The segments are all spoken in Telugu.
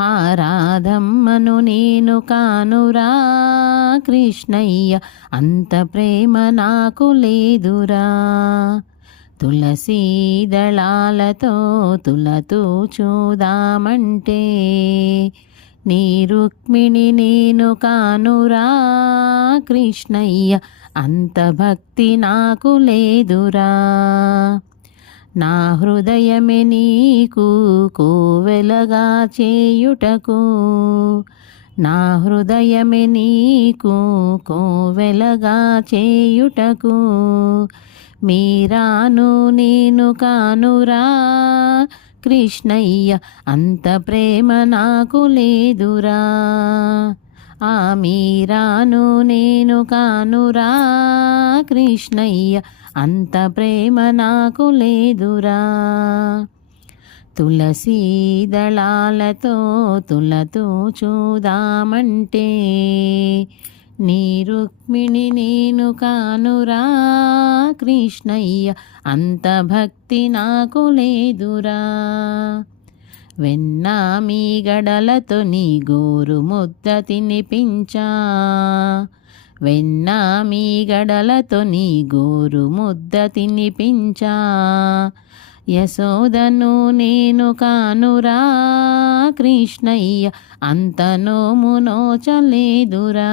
ఆరాధమ్మను నేను కానురా కృష్ణయ్య అంత ప్రేమ నాకు లేదురా. తులసీ దళాలతో తులతూ చూదామంటే నీ రుక్మిణి నేను కానురా కృష్ణయ్య అంత భక్తి నాకు లేదురా. నా హృదయమే నీకు కోవెలగా చేయుటకు. నా హృదయమే నీకు కోవెలగా చేయుటకు. మీరాను నేను కానురా. కృష్ణయ్య అంత ప్రేమ నాకు లేదురా. ఆ మీరాను నేను కానురా కృష్ణయ్య అంత ప్రేమ నాకు లేదురా. తులసీ దళాలతో తులతో చూదామంటే నీ రుక్మిణి నేను కానురా కృష్ణయ్య అంత భక్తి నాకు లేదురా. వెన్నా మీ గడలతో నీ గోరు ముద్ద తినిపించా. వెన్నా మీ గడలతో నీ గోరు ముద్ద తినిపించా. యశోదను నేను కానురా కృష్ణయ్య అంత నోము నోచలేదురా.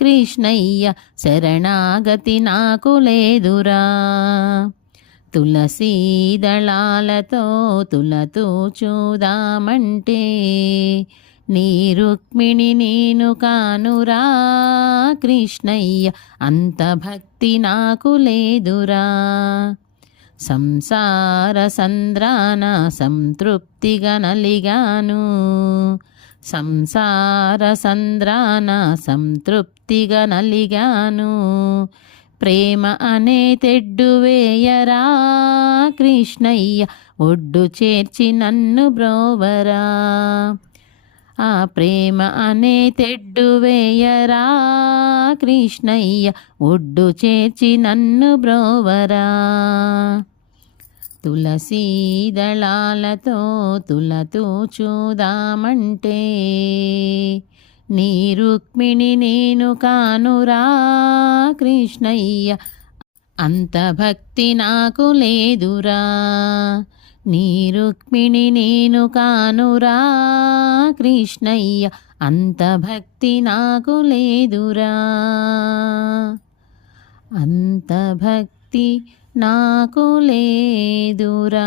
కృష్ణయ్య శరణాగతి నాకు లేదురా. తులసీ దళాలతో చూదామంటే నీ రుక్మిణి నేను కానురా. కృష్ణయ్య అంత భక్తి నాకు లేదురా. సంసార సంద్రాన సంతృప్తిగా నలిగాను. సంసార సంద్రాన సంతృప్తి సంతృప్తిగా నలిగాను. ప్రేమ అనే తెడ్డు వేయరా కృష్ణయ్య ఒడ్డు చేర్చి నన్ను బ్రోవరా. ఆ ప్రేమ అనే తెడ్డు వేయరా కృష్ణయ్య ఒడ్డు చేర్చి నన్ను బ్రోవరా. తులసీ దళాలతో తులతూ చూదామంటే నీ రుక్మిణి నేను కానురా కృష్ణయ్య. అంత భక్తి నాకు లేదురా. నీ రుక్మిణి నేను కానురా కృష్ణయ్య. అంత భక్తి నాకు లేదురా. అంత భక్తి నాకు లేదురా.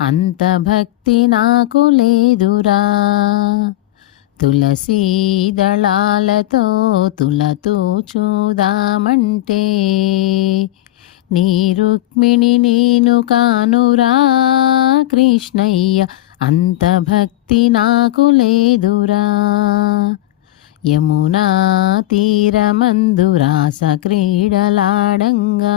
అంత భక్తి నాకు లేదురా. తులసీ దళాలతో తులతో చూదామంటే నీ రుక్మిణి నేను కానురా కృష్ణయ్య అంత భక్తి నాకు లేదురా. యమునా తీరమందు రాస క్రీడలాడంగా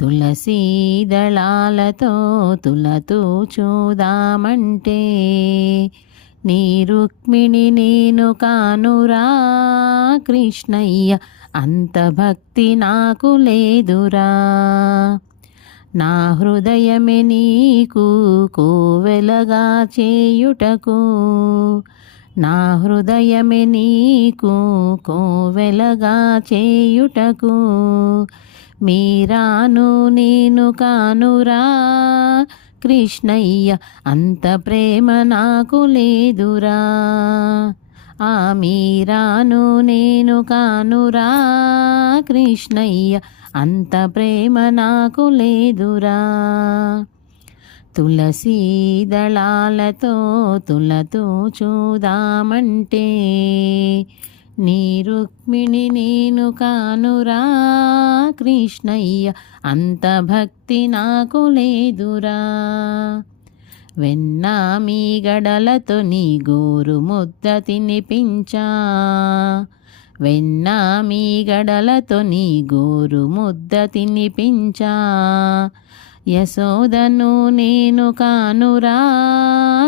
తులసీ దళాలతో చూదామంటే నీ రుక్మిణి నేను కానురా కృష్ణయ్య అంత భక్తి నాకు లేదురా. నా హృదయమే నీకు కోవెలగా చేయుటకు నా హృదయమే నీకు కోవెలగా చేయుటకు మీరాను నేను కానురా. కృష్ణయ్య అంత ప్రేమ నాకు లేదురా. ఆ మీరాను నేను కానురా. కృష్ణయ్య అంత ప్రేమ నాకు లేదురా. తులసీ దళాలతో తులతూ చూదామంటే నీ రుక్మిణి నేను కానురా కృష్ణయ్య అంత భక్తి నాకు లేదురా. వెన్నా మీ గడలతో నీ గోరు ముద్ద తినిపించా. వెన్నా మీ గడలతో నీ గోరు ముద్ద తినిపించా. యశోదను నేను కానురా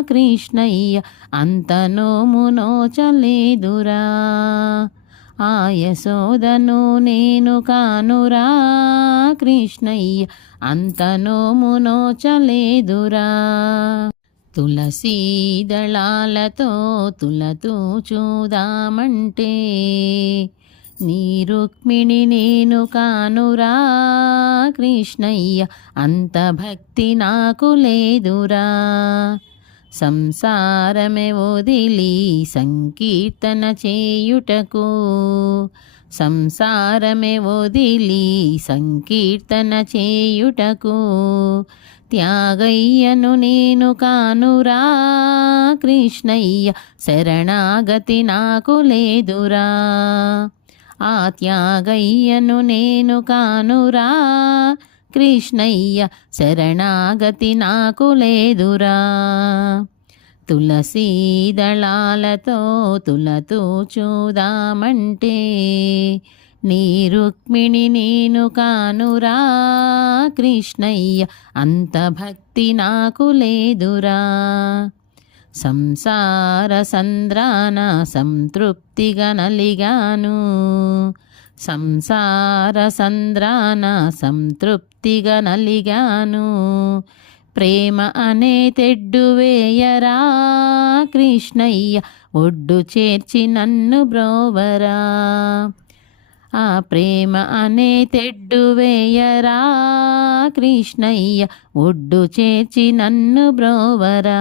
కృష్ణయ్య అంత నోము ఆ యశోదను నేను కానురా కృష్ణయ్య అంత నోము నోచలేదురా తులతూ చూదామంటే నీ రుక్మిణి నేను కానురా కృష్ణయ్య అంత భక్తి నాకు లేదురా. సంసారమే వదిలి సంకీర్తన చేయుటకు సంసారమే వదిలి సంకీర్తన చేయుటకు త్యాగయ్యను నేను కానురా కృష్ణయ్య శరణాగతి నాకు లేదురా. ఆ త్యాగయ్యను నేను కానురా. కృష్ణయ్య శరణాగతి నాకు లేదురా. తులసీ దళాలతో తులతూ చూదామంటే నీ రుక్మిణి నేను కానురా. కృష్ణయ్య అంత భక్తి నాకు లేదురా. సంసార సంద్రాన సంతృప్తిగా నలిగాను సంసార సంద్రాన సంతృప్తిగా నలిగాను ప్రేమ అనే తెడ్డు వేయరా కృష్ణయ్య ఒడ్డు చేర్చి నన్ను బ్రోవరా. ఆ ప్రేమ అనే తెడ్డు వేయరా కృష్ణయ్య ఒడ్డు చేర్చి నన్ను బ్రోవరా.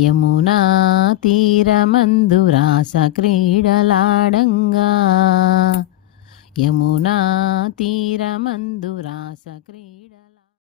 యమునా తీరమందు రాస క్రీడలాడంగా. యమునా తీరమందు రాస క్రీడ